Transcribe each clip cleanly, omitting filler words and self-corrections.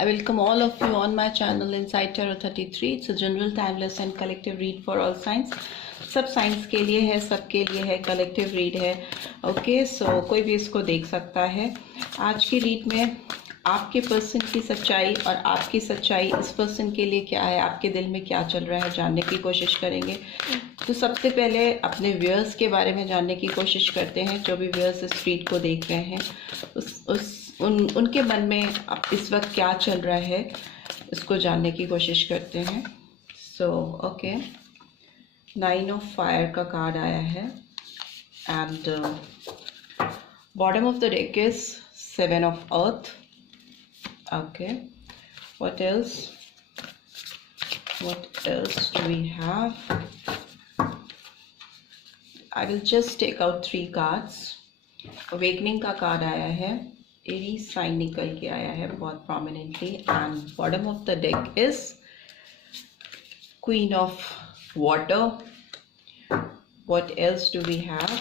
I welcome all of you on my channel Inside Tarot 33. It's a general, timeless and collective read for all signs. सब science के लिए है, सबके लिए है, कलेक्टिव रीड है. ओके, सो कोई भी इसको देख सकता है. आज की रीड में आपके पर्सन की सच्चाई और आपकी सच्चाई इस पर्सन के लिए क्या है, आपके दिल में क्या चल रहा है, जानने की कोशिश करेंगे. तो सबसे पहले अपने व्यूअर्स के बारे में जानने की कोशिश करते हैं. जो भी व्यूअर्स इस रीड को देख रहे हैं उनके मन में अब इस वक्त क्या चल रहा है, इसको जानने की कोशिश करते हैं. सो ओके, 9 ऑफ फायर का कार्ड आया है and bottom of the deck is 7 of earth. Okay, what else do we have? I will just take out 3 cards. Awakening का कार्ड आया है, एरीज साइन निकल के आया है बहुत prominently, and bottom of the deck is Queen of Water. What else do we have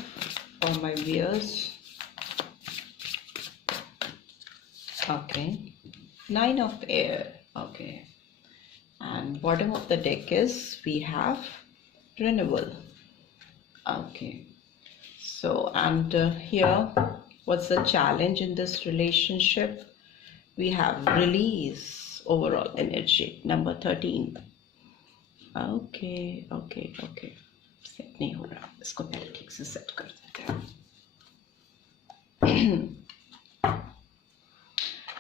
for my viewers? Okay, 9 of air. Okay, and bottom of the deck is we have renewal. Okay, so and here what's the challenge in this relationship? We have release, overall energy, number 13. Okay, set नहीं हो रहा, इसको पहले ठीक से set कर देते हैं.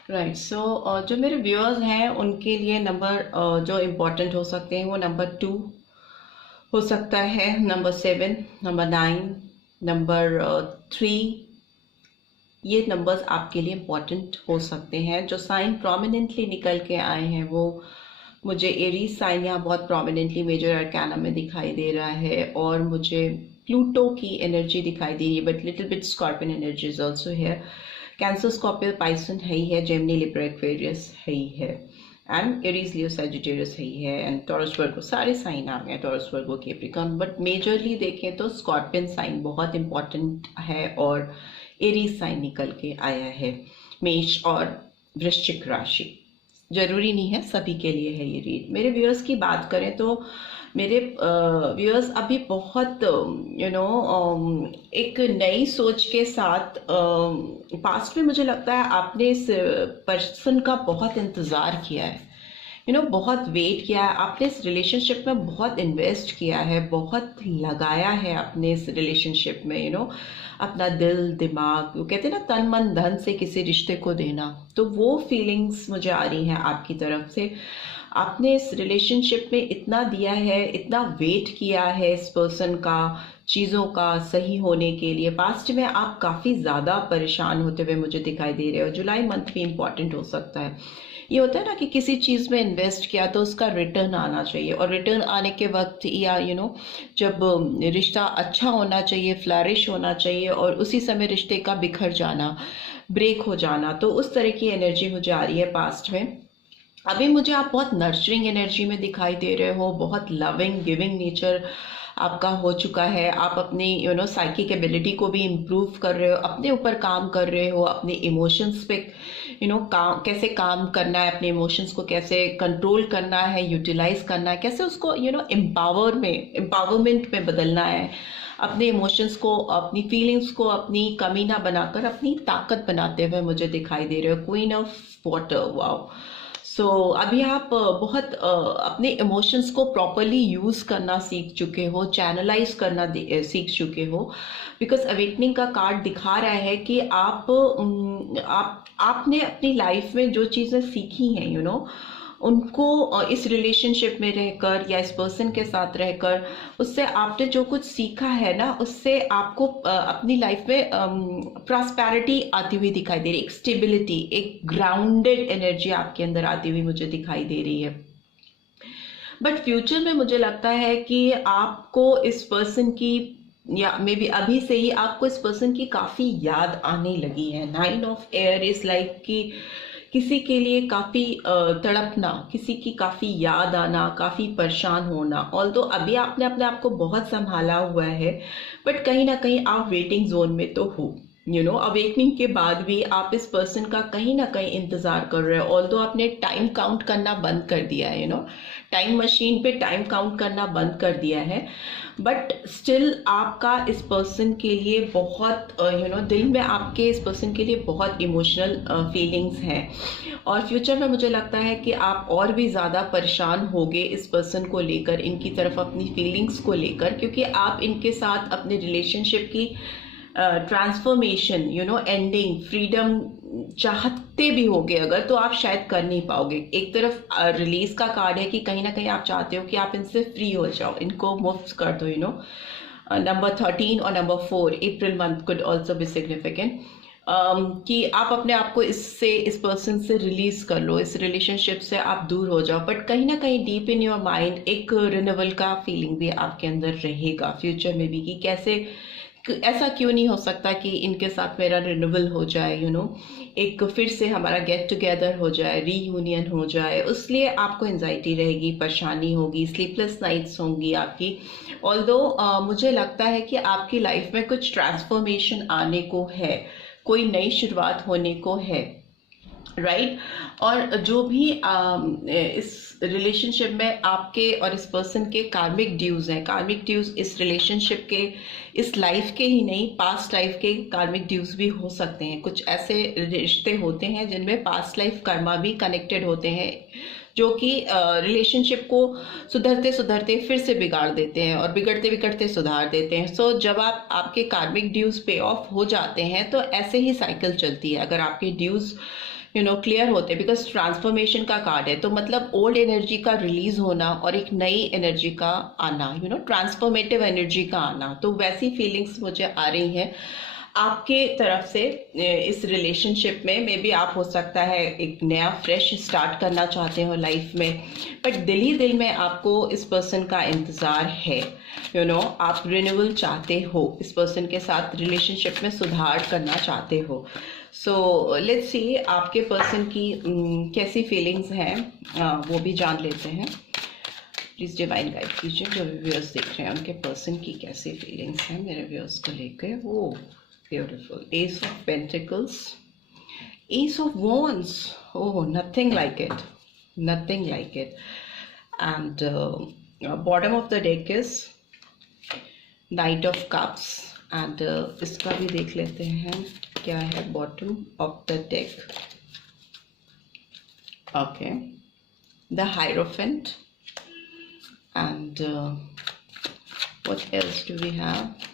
राइट, सो जो मेरे व्यूअर्स हैं उनके लिए नंबर जो इम्पोर्टेंट हो सकते हैं वो नंबर 2 हो सकता है, नंबर 7, नंबर 9, नंबर 3. ये नंबर्स आपके लिए इम्पोर्टेंट हो सकते हैं. जो साइन प्रोमिनेंटली निकल के आए हैं वो मुझे एरीज साइन यहाँ बहुत प्रोमिनेंटली मेजर अरकाना में दिखाई दे रहा है, और मुझे प्लूटो की एनर्जी दिखाई दे रही है, but little bit scorpion energy is also है. कैंसर, स्कॉर्पियो, पाइसन है ही है, जेमिनी, लिब्रा, एक्वेरियस है ही है, एंड एरीज, लियो, सैजिटेरियस है ही है, एंड टॉरस, वर्गो, सारे साइन आ गए, taurus, Virgo, Capricorn. But majorly देखें तो स्कॉर्पियन साइन बहुत इंपॉर्टेंट है और एरीज साइन निकल के आया है. मेष और वृश्चिक राशि जरूरी नहीं है, सभी के लिए है ये रीड. मेरे व्यूअर्स की बात करें तो मेरे व्यूअर्स अभी बहुत एक नई सोच के साथ, पास्ट में मुझे लगता है आपने इस पर्सन का बहुत इंतज़ार किया है, बहुत वेट किया है, आपने इस रिलेशनशिप में बहुत इन्वेस्ट किया है, बहुत लगाया है अपने इस रिलेशनशिप में, अपना दिल, दिमाग, वो कहते हैं ना तन मन धन से किसी रिश्ते को देना. तो वो फीलिंग्स मुझे आ रही हैं आपकी तरफ से. आपने इस रिलेशनशिप में इतना दिया है, इतना वेट किया है इस पर्सन का, चीज़ों का सही होने के लिए. पास्ट में आप काफ़ी ज़्यादा परेशान होते हुए मुझे दिखाई दे रहे हो. जुलाई मंथ भी इम्पॉर्टेंट हो सकता है. ये होता है ना कि किसी चीज़ में इन्वेस्ट किया तो उसका रिटर्न आना चाहिए, और रिटर्न आने के वक्त या जब रिश्ता अच्छा होना चाहिए, फ्लरिश होना चाहिए, और उसी समय रिश्ते का बिखर जाना, ब्रेक हो जाना. तो उस तरह की एनर्जी मुझे आ रही है पास्ट में. अभी मुझे आप बहुत नर्चरिंग एनर्जी में दिखाई दे रहे हो, बहुत लविंग गिविंग नेचर आपका हो चुका है. आप अपनी साइकिक एबिलिटी को भी इम्प्रूव कर रहे हो, अपने ऊपर काम कर रहे हो, अपने इमोशंस पे कैसे काम करना है, अपने इमोशंस को कैसे कंट्रोल करना है, यूटिलाइज करना है, कैसे उसको एम्पावरमेंट में बदलना है, अपने इमोशंस को, अपनी फीलिंग्स को अपनी कमी ना बनाकर अपनी ताकत बनाते हुए मुझे दिखाई दे रहे हो. Queen of water, wow. So अभी आप बहुत अपने इमोशंस को प्रॉपरली यूज़ करना सीख चुके हो, चैनलाइज करना सीख चुके हो, बिकॉज अवेकनिंग का कार्ड दिखा रहा है कि आपने अपनी लाइफ में जो चीज़ें सीखी हैं उनको इस रिलेशनशिप में रहकर या इस पर्सन के साथ रहकर, उससे आपने जो कुछ सीखा है ना, उससे आपको अपनी लाइफ में प्रॉस्पेरिटी आती हुई दिखाई दे रही है, एक स्टेबिलिटी, एक ग्राउंडेड एनर्जी आपके अंदर आती हुई मुझे दिखाई दे रही है. बट फ्यूचर में मुझे लगता है कि आपको इस पर्सन की, या मे बी अभी से ही आपको इस पर्सन की काफ़ी याद आने लगी है. 9 ऑफ एयर इज लाइक कि किसी के लिए काफ़ी तड़पना, किसी की काफ़ी याद आना, काफ़ी परेशान होना. ऑल्दो अभी आपने अपने आप को बहुत संभाला हुआ है, बट कहीं ना कहीं आप वेटिंग जोन में तो हो. अवेकनिंग के बाद भी आप इस पर्सन का कहीं ना कहीं इंतजार कर रहे हो, ऑल्दो आपने टाइम काउंट करना बंद कर दिया है, टाइम मशीन पे टाइम काउंट करना बंद कर दिया है, बट स्टिल आपका इस पर्सन के लिए बहुत दिल में आपके इस पर्सन के लिए बहुत इमोशनल फीलिंग्स हैं। और फ्यूचर में मुझे लगता है कि आप और भी ज़्यादा परेशान होगे इस पर्सन को लेकर, इनकी तरफ अपनी फीलिंग्स को लेकर, क्योंकि आप इनके साथ अपने रिलेशनशिप की ट्रांसफॉर्मेशन एंडिंग फ्रीडम चाहते भी होगे अगर, तो आप शायद कर नहीं पाओगे। एक तरफ रिलीज का कार्ड है कि कहीं ना कहीं आप चाहते हो कि आप इनसे फ्री हो जाओ, इनको मुफ्त कर दो। नंबर 13 और number 4 April month could also be significant, कि आप अपने आप को इस पर्सन से रिलीज कर लो, इस रिलेशनशिप से आप दूर हो जाओ, बट कहीं ना कहीं डीप इन योर माइंड एक रिन्यूअल का फीलिंग भी आपके अंदर रहेगा फ्यूचर में भी, कि कैसे ऐसा क्यों नहीं हो सकता कि इनके साथ मेरा रिन्यूअल हो जाए, एक फिर से हमारा गेट टुगेदर हो जाए, रीयूनियन हो जाए। उसलिए आपको एंजाइटी रहेगी, परेशानी होगी, स्लीपलेस नाइट्स होंगी आपकी। ऑल्दो मुझे लगता है कि आपकी लाइफ में कुछ ट्रांसफॉर्मेशन आने को है, कोई नई शुरुआत होने को है, राइट। और जो भी इस रिलेशनशिप में आपके और इस पर्सन के कार्मिक ड्यूज हैं, कार्मिक ड्यूज इस रिलेशनशिप के, इस लाइफ के ही नहीं, पास्ट लाइफ के कार्मिक ड्यूज भी हो सकते हैं। कुछ ऐसे रिश्ते होते हैं जिनमें पास्ट लाइफ कर्मा भी कनेक्टेड होते हैं, जो कि रिलेशनशिप को सुधरते सुधरते फिर से बिगाड़ देते हैं और बिगड़ते बिगड़ते सुधार देते हैं। सो जब आपके कार्मिक ड्यूज पे ऑफ हो जाते हैं तो ऐसे ही साइकिल चलती है। अगर आपके ड्यूज क्लियर होते हैं, बिकॉज ट्रांसफॉर्मेशन का कार्ड है, तो मतलब ओल्ड एनर्जी का रिलीज होना और एक नई एनर्जी का आना, ट्रांसफॉर्मेटिव एनर्जी का आना। तो वैसी फीलिंग्स मुझे आ रही हैं आपके तरफ से इस रिलेशनशिप में। मे बी आप हो सकता है एक नया फ्रेश स्टार्ट करना चाहते हो लाइफ में, बट दिल ही दिल में आपको इस पर्सन का इंतज़ार है। आप रिन्यूअल चाहते हो, इस पर्सन के साथ रिलेशनशिप में सुधार करना चाहते हो। सो लेट्स सी आपके पर्सन की कैसी फीलिंग्स हैं, वो भी जान लेते हैं। प्लीज़ डिवाइन गाइड कीजिए, जो व्यूअर्स देख रहे हैं उनके पर्सन की कैसी फीलिंग्स हैं मेरे व्यूअर्स को लेकर। वो beautiful S of pentacles, S of wands, oh nothing like it, nothing like it. And bottom of the deck is night of cups. And इसका भी देख लेते हैं क्या है bottom of the deck. Okay, the hierophant. And what else do we have?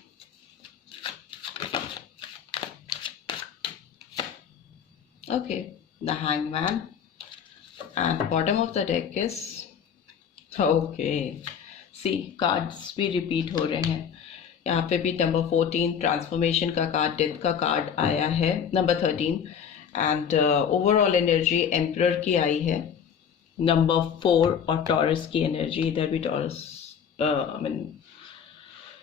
Okay, the hangman. And bottom of the deck is, okay, see cards भी repeat हो रहे हैं। यहाँ पे भी नंबर 14 ट्रांसफॉर्मेशन का कार्ड, डेथ का कार्ड आया है, number 13 and overall energy emperor की आई है, नंबर 4 और टॉरस की एनर्जी। इधर भी टॉरस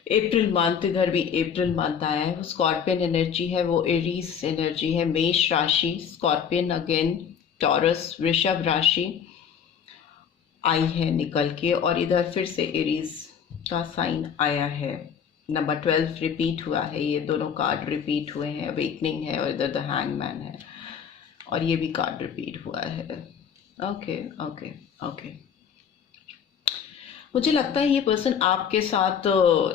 अप्रैल मंथ, इधर भी अप्रैल मंथ आया है। वो स्कॉर्पियन एनर्जी है, वो एरीज एनर्जी है, मेष राशि, स्कॉर्पियन अगेन, टॉरस वृषभ राशि आई है निकल के, और इधर फिर से एरीज का साइन आया है। नंबर 12 रिपीट हुआ है, ये दोनों कार्ड रिपीट हुए हैं, अवेकनिंग है और इधर द हैंगमैन है, और ये भी कार्ड रिपीट हुआ है। ओके ओके ओके, मुझे लगता है ये पर्सन आपके साथ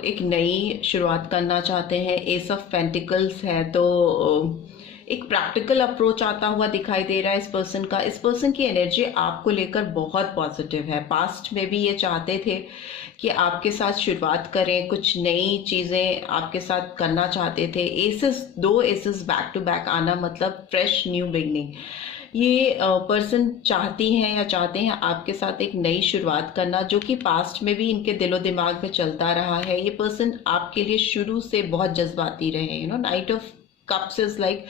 एक नई शुरुआत करना चाहते हैं। एस ऑफ पेंटिकल्स है, तो एक प्रैक्टिकल अप्रोच आता हुआ दिखाई दे रहा है इस पर्सन का। इस पर्सन की एनर्जी आपको लेकर बहुत पॉजिटिव है। पास्ट में भी ये चाहते थे कि आपके साथ शुरुआत करें, कुछ नई चीज़ें आपके साथ करना चाहते थे। Aces, 2 aces back to back आना मतलब फ्रेश न्यू बिगनिंग। ये पर्सन चाहती हैं या चाहते हैं आपके साथ एक नई शुरुआत करना, जो कि पास्ट में भी इनके दिलो दिमाग में चलता रहा है। ये पर्सन आपके लिए शुरू से बहुत जज्बाती रहे। Night of cups is like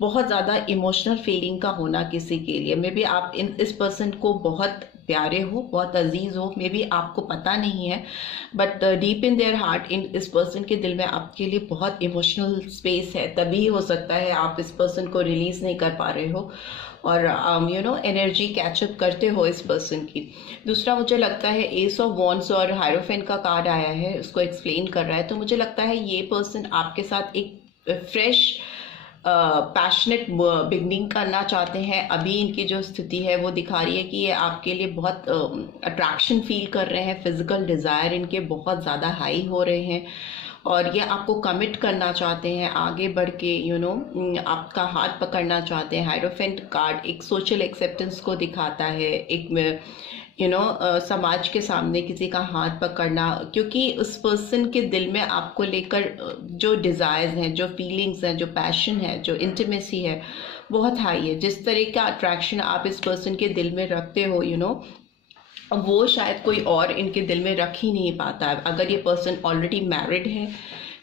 बहुत ज़्यादा इमोशनल फीलिंग का होना किसी के लिए। मे बी आप इस पर्सन को बहुत प्यारे हो, बहुत अजीज हो, मे बी आपको पता नहीं है, but deep in their heart इस पर्सन के दिल में आपके लिए बहुत इमोशनल स्पेस है। तभी हो सकता है आप इस पर्सन को रिलीज नहीं कर पा रहे हो और एनर्जी कैचअप करते हो इस पर्सन की। दूसरा मुझे लगता है एस ऑफ वॉन्ड्स और हायरोफेंट का कार्ड आया है, उसको एक्सप्लेन कर रहा है। तो मुझे लगता है ये पर्सन आपके साथ एक फ्रेश पैशनेट बिगनिंग करना चाहते हैं। अभी इनकी जो स्थिति है वो दिखा रही है कि ये आपके लिए बहुत अट्रैक्शन फील कर रहे हैं, फिजिकल डिज़ायर इनके बहुत ज़्यादा हाई हो रहे हैं और ये आपको कमिट करना चाहते हैं, आगे बढ़ के आपका हाथ पकड़ना चाहते हैं। हायरोफेंट कार्ड एक सोशल एक्सेप्टेंस को दिखाता है, एक समाज के सामने किसी का हाथ पकड़ना, क्योंकि उस पर्सन के दिल में आपको लेकर जो डिज़ायर्स हैं, जो फीलिंग्स हैं, जो पैशन है, जो इंटीमेसी है, बहुत हाई है। जिस तरह का अट्रैक्शन आप इस पर्सन के दिल में रखते हो वो शायद कोई और इनके दिल में रख ही नहीं पाता है। अगर ये पर्सन ऑलरेडी मैरिड है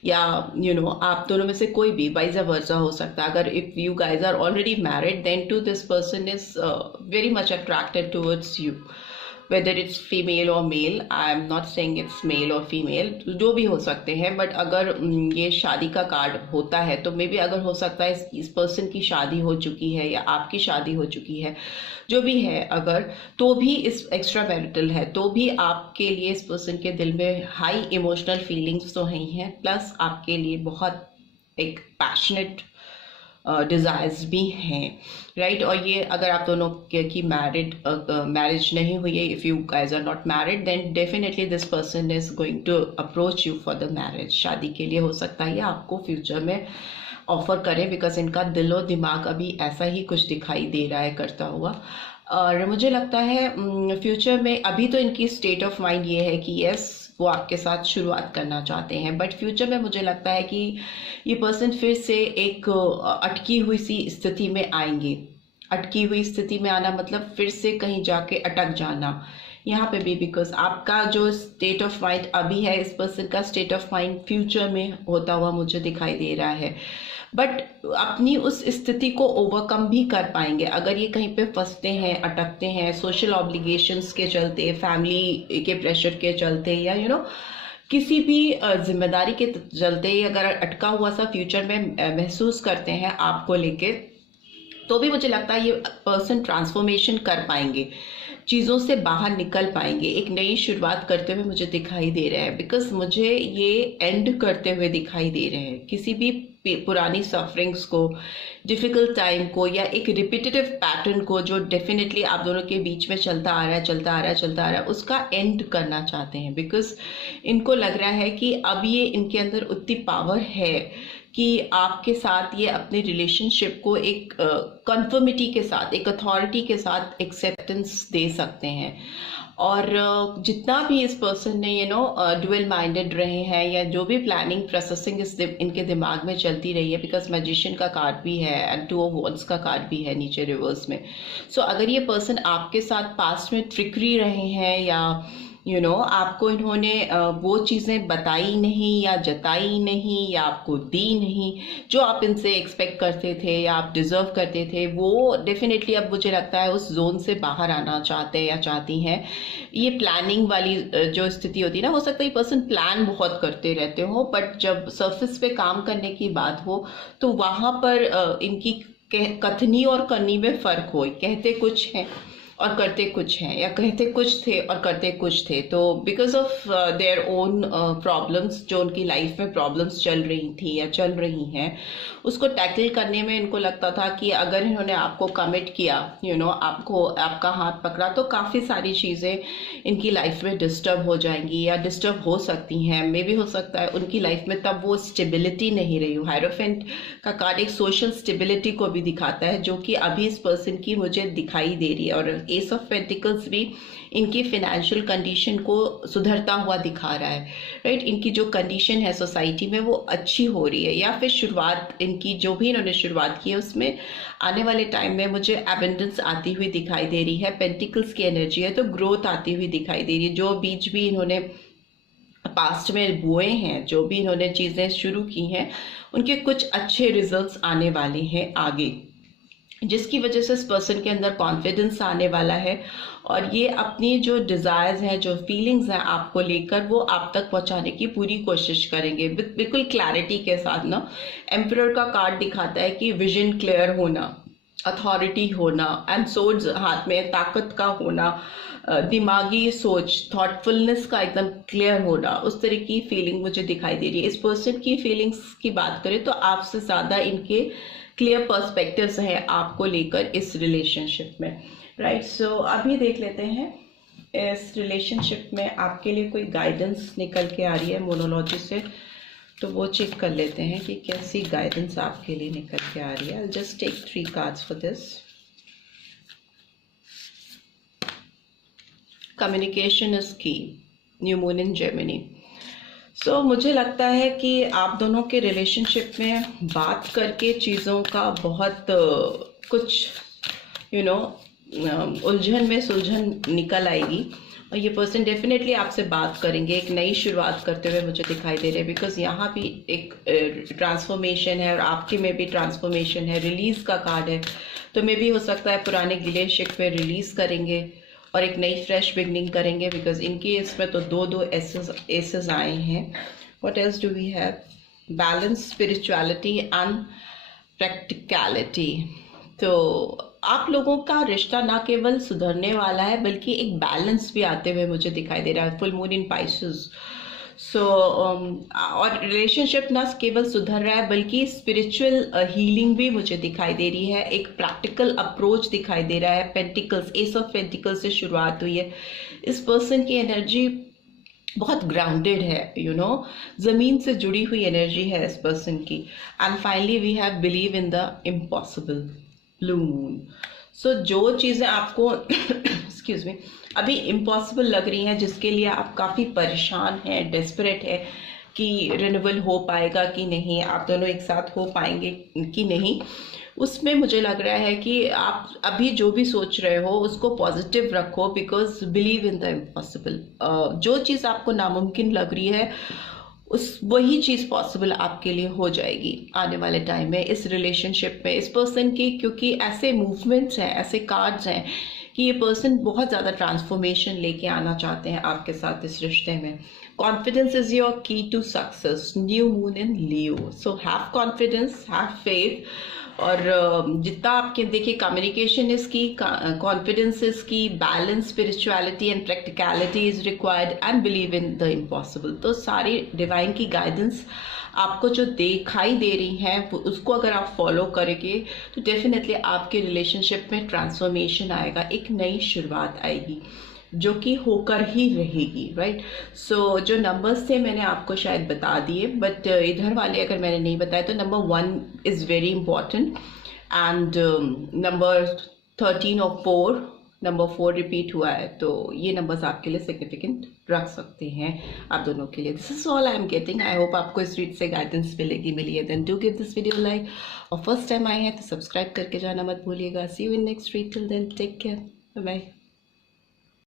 या आप दोनों में से कोई भी वाइज वर्सा हो सकता है। अगर if you guys are already married then to this person is very much attracted towards you, whether it's female or male, I am not saying it's male or female, जो भी हो सकते हैं। बट अगर ये शादी का कार्ड होता है तो मे बी अगर हो सकता है इस पर्सन की शादी हो चुकी है या आपकी शादी हो चुकी है, जो भी है, अगर तो भी इस एक्स्ट्रा मैरिटल है तो भी आपके लिए इस पर्सन के दिल में हाई इमोशनल फीलिंग्स तो हैं ही हैं, प्लस आपके लिए बहुत एक पैशनेट डिज़ायर्स भी हैं, राइट। और ये अगर आप दोनों की मैरिज नहीं हुई है, if you guys are not married then definitely this person is going to approach you for the marriage. शादी के लिए हो सकता है आपको फ्यूचर में ऑफर करें, बिकॉज इनका दिलो दिमाग अभी ऐसा ही कुछ दिखाई दे रहा है करता हुआ। और मुझे लगता है फ्यूचर में अभी तो इनकी स्टेट ऑफ माइंड ये है कि यस वो आपके साथ शुरुआत करना चाहते हैं, बट फ्यूचर में मुझे लगता है कि ये पर्सन फिर से एक अटकी हुई सी स्थिति में आएंगे। अटकी हुई स्थिति में आना मतलब फिर से कहीं जाके अटक जाना यहाँ पे भी, बिकॉज आपका जो स्टेट ऑफ माइंड अभी है, इस पर्सन का स्टेट ऑफ माइंड फ्यूचर में होता हुआ मुझे दिखाई दे रहा है। बट अपनी उस स्थिति को ओवरकम भी कर पाएंगे। अगर ये कहीं पे फंसते हैं, अटकते हैं, सोशल ऑब्लिगेशंस के चलते, फैमिली के प्रेशर के चलते, या किसी भी जिम्मेदारी के चलते अगर अटका हुआ सा फ्यूचर में महसूस करते हैं आपको लेके, तो भी मुझे लगता है ये पर्सन ट्रांसफॉर्मेशन कर पाएंगे, चीज़ों से बाहर निकल पाएंगे, एक नई शुरुआत करते हुए मुझे दिखाई दे रहा है। बिकॉज मुझे ये एंड करते हुए दिखाई दे रहे हैं किसी भी पुरानी सफरिंग्स को, डिफ़िकल्ट टाइम को, या एक रिपीटेटिव पैटर्न को जो डेफिनेटली आप दोनों के बीच में चलता आ रहा है, उसका एंड करना चाहते हैं। बिकॉज इनको लग रहा है कि अब ये इनके अंदर उतनी पावर है कि आपके साथ ये अपने रिलेशनशिप को एक कन्फर्मिटी के साथ, एक अथॉरिटी के साथ एक्सेप्टेंस दे सकते हैं। और जितना भी इस पर्सन ने डुअल माइंडेड रहे हैं या जो भी प्लानिंग प्रोसेसिंग इनके दिमाग में चलती रही है, बिकॉज मैजिशियन का कार्ड भी है एंड 2 ऑफ वॉन्ड्स का कार्ड भी है नीचे रिवर्स में। सो अगर ये पर्सन आपके साथ पास्ट में ट्रिकरी रहे हैं या आपको इन्होंने वो चीज़ें बताई नहीं या जताई नहीं या आपको दी नहीं जो आप इनसे एक्सपेक्ट करते थे या आप डिज़र्व करते थे, वो डेफिनेटली अब मुझे लगता है उस जोन से बाहर आना चाहते हैं या चाहती हैं। ये प्लानिंग वाली जो स्थिति होती है ना, हो सकता है ये पर्सन प्लान बहुत करते रहते हो, बट जब सरफेस पे काम करने की बात हो तो वहाँ पर इनकी कथनी और करनी में फ़र्क हो। कहते कुछ हैं और करते कुछ हैं, या कहते कुछ थे और करते कुछ थे। तो because of their own problems, जो उनकी लाइफ में प्रॉब्लम्स चल रही थी या चल रही हैं, उसको टैकल करने में इनको लगता था कि अगर इन्होंने आपको कमिट किया, आपको आपका हाथ पकड़ा, तो काफ़ी सारी चीज़ें इनकी लाइफ में डिस्टर्ब हो जाएंगी या डिस्टर्ब हो सकती हैं। मे भी हो सकता है उनकी लाइफ में तब वो स्टेबिलिटी नहीं रही हो। हायरोफेंट का कार्ड एक सोशल स्टेबिलिटी को भी दिखाता है, जो कि अभी इस पर्सन की मुझे दिखाई दे रही है। और एस ऑफ पेंटिकल्स भी इनकी फिनेंशियल कंडीशन को सुधरता हुआ दिखा रहा है, राइट। इनकी जो कंडीशन है सोसाइटी में वो अच्छी हो रही है, या फिर शुरुआत इनकी जो भी इन्होंने शुरुआत की है उसमें आने वाले टाइम में मुझे एबंडेंस आती हुई दिखाई दे रही है। पेंटिकल्स की एनर्जी है तो ग्रोथ आती हुई दिखाई दे रही है। जो बीज भी इन्होंने पास्ट में बोए हैं, जो भी इन्होंने चीज़ें शुरू की हैं, उनके कुछ अच्छे रिजल्ट्स आने वाले हैं आगे, जिसकी वजह से इस पर्सन के अंदर कॉन्फिडेंस आने वाला है। और ये अपनी जो डिज़ायर्स हैं, जो फीलिंग्स हैं आपको लेकर, वो आप तक पहुंचाने की पूरी कोशिश करेंगे बिल्कुल क्लैरिटी के साथ ना। एम्परर का कार्ड दिखाता है कि विजन क्लियर होना, अथॉरिटी होना, एंड सोर्ड्स हाथ में, ताकत का होना, दिमागी सोच, थॉटफुलनेस का एकदम क्लियर होना, उस तरह की फीलिंग मुझे दिखाई दे रही है। इस पर्सन की फीलिंग्स की बात करें तो आपसे ज़्यादा इनके क्लियर पर्सपेक्टिव्स हैं आपको लेकर इस रिलेशनशिप में, राइट। सो अभी देख लेते हैं इस रिलेशनशिप में आपके लिए कोई गाइडेंस निकल के आ रही है मोनोलॉजी से, तो वो चेक कर लेते हैं कि कैसी गाइडेंस आपके लिए निकल के आ रही है। I just take 3 cards for this. Communication is key, new moon in Gemini. So मुझे लगता है कि आप दोनों के रिलेशनशिप में बात करके चीज़ों का बहुत कुछ उलझन में सुलझन निकल आएगी, और ये पर्सन डेफिनेटली आपसे बात करेंगे, एक नई शुरुआत करते हुए मुझे दिखाई दे रहे हैं। बिकॉज यहाँ भी एक ट्रांसफॉर्मेशन है और आपके में भी ट्रांसफॉर्मेशन है, रिलीज का कार्ड है। तो मे भी हो सकता है पुराने गिले शिकवे रिलीज करेंगे और एक नई फ्रेश बिगनिंग करेंगे। बिकॉज इनके इसमें तो दो एसेस आए हैं। What else do we have? Balance, spirituality and practicality. तो आप लोगों का रिश्ता ना केवल सुधरने वाला है बल्कि एक बैलेंस भी आते हुए मुझे दिखाई दे रहा है। Full moon in Pisces. So और रिलेशनशिप ना केवल सुधर रहा है बल्कि स्पिरिचुअल हीलिंग भी मुझे दिखाई दे रही है। एक प्रैक्टिकल अप्रोच दिखाई दे रहा है। पेंटिकल्स, एस ऑफ पेंटिकल्स से शुरुआत हुई है। इस पर्सन की एनर्जी बहुत ग्राउंडेड है, जमीन से जुड़ी हुई एनर्जी है इस पर्सन की। And finally we have believe in the impossible, blue moon. So जो चीज़ें आपको एक्सक्यूज मी अभी इम्पॉसिबल लग रही हैं, जिसके लिए आप काफ़ी परेशान हैं, डेस्परेट है कि रिन्यूअल हो पाएगा कि नहीं, आप दोनों एक साथ हो पाएंगे कि नहीं, उसमें मुझे लग रहा है कि आप अभी जो भी सोच रहे हो उसको पॉजिटिव रखो। Because believe in the impossible. जो चीज़ आपको नामुमकिन लग रही है वही चीज़ पॉसिबल आपके लिए हो जाएगी आने वाले टाइम में इस रिलेशनशिप में इस पर्सन की। क्योंकि ऐसे मूवमेंट्स हैं, ऐसे कार्ड्स हैं कि ये पर्सन बहुत ज़्यादा ट्रांसफॉर्मेशन लेके आना चाहते हैं आपके साथ इस रिश्ते में। Confidence is your key to success, new moon in Leo. So have confidence, have faith. और जितना आपके देखिए communication is key, confidence is key, balance, spirituality and practicality is required and believe in the impossible. तो सारी divine की guidance आपको जो दिखाई दे रही हैं उसको अगर आप फॉलो करेंगे तो डेफिनेटली आपके रिलेशनशिप में ट्रांसफॉर्मेशन आएगा, एक नई शुरुआत आएगी जो कि होकर ही रहेगी, राइट। सो जो नंबर्स थे मैंने आपको शायद बता दिए, बट इधर वाले अगर मैंने नहीं बताया तो number 1 is very important and number 13 और 4, नंबर 4 रिपीट हुआ है, तो ये नंबर्स आपके लिए सिग्निफिकेंट रख सकते हैं आप दोनों के लिए। This is all I am getting. I hope आपको इस रीड से गाइडेंस मिली है। Then do give this video like, और फर्स्ट टाइम आए हैं तो सब्सक्राइब करके जाना मत भूलिएगा। See you in next read. Till then take care, bye bye.